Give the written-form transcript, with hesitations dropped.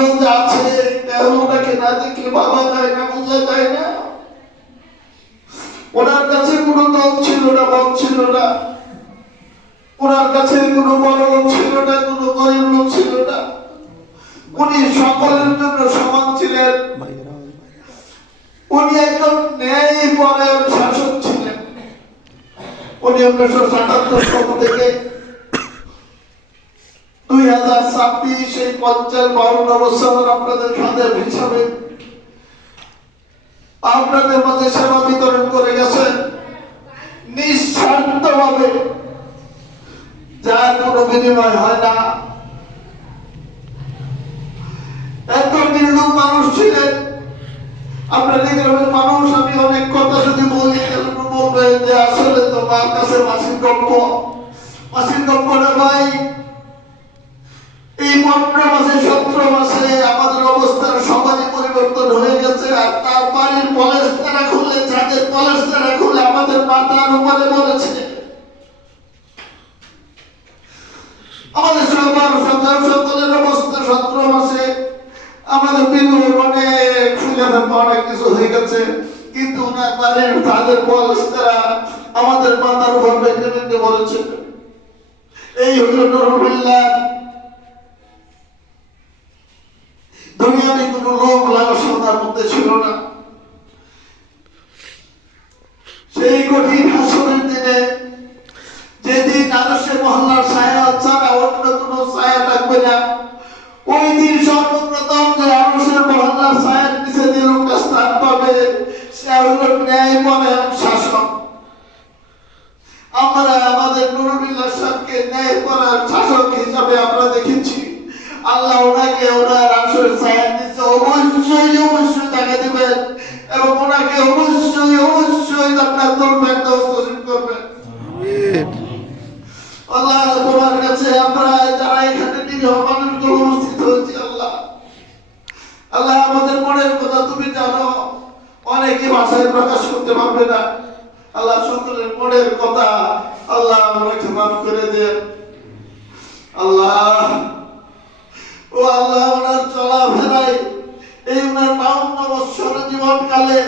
মানিকগঞ্জ আছে, ওনাকে না দেখলে ভাবা যায় না, বোঝা যায় না। ওনার কাছে কোনো দল ছিল না, মত ছিল না, ওনার কাছে কোনো বড় লোক ছিল না, কোনো গরিব লোক ছিল না। উনি সকলের জন্য সমান ছিলেন। উনি একজন ন্যায়পরায়ণ শাসক ছিলেন। উনি 1977 সাল থেকে 2026 এই 50-52 বছর আপনাদের খাদের হিসাবে আপনাদের মধ্যে সেবা বিতরণ করে গেছেন নিঃস্বার্থভাবে, যার কোনো বিনিময় হয় না। একজন নির্লোভ মানুষ ছিলেন। আপনার গ্রামের মানুষ, আমি অনেক কথা যদি বলি বলবেন যে আসলে তোমার কাছে মাসির গল্প না ভাই। এই 15 মাসে 17 মাসে আমাদের অবস্থার সমাজে পরিবর্তন হয়ে গেছে। আর তার বাড়ির পলেস্তারা খুলে, ছাদের পলেস্তারা খুলে আমাদের মাথার উপরে বলেছে। আমাদের সকলের অবস্থা 17 মাসে আমাদের বিনুর অনেক অনেক কিছু হয়ে গেছে, কিন্তু ওনার বাড়ির তাদের পলেস্তারা আমাদের মাথার উপর বেঁধে বেঁধে বলেছে। এই হলো নুরুল্লাহ। দুনিয়াতে কোনো লোক লালসার মধ্যে ছিল না। সেই কঠিন হাসরের দিনে, যেদিন আরশে মহল্লার ছায়া ছাড়া অন্য কোনো ছায়া থাকবে না, ওই দিন সর্বপ্রথম যে আরশের মহল্লার ছায়ার নিচে যে লোকটা স্থান পাবে, সে হলো ন্যায়পরায়ণ শাসক। আমরা আমাদের নুরুল্লাহ সাহেবকে ন্যায়পরায়ণ শাসক হিসাবে আমরা দেখেছি। আল্লাহ ওনাকে ওনার আরশের ছায়ার নিচে অবশ্যই জায়গা দিবেন এবং ওনাকে অবশ্যই জান্নাতুল ফেরদৌস নসিব করবেন। আল্লাহ তোমার কাছে আমরা যারা এখানে নিরীহ মানুষগুলো উপস্থিত হয়েছি, আল্লাহ আমাদের মনের কথা তুমি জানো। অনেকে ভাষায় প্রকাশ করতে পারবে না। আল্লাহ সকলের মনের কথা আল্লাহ আমাকে মাফ করে দেন। আল্লাহ ও আল্লাহ, ওনার চলাফেরায় এই ওনার 52 বৎসর জীবনকালে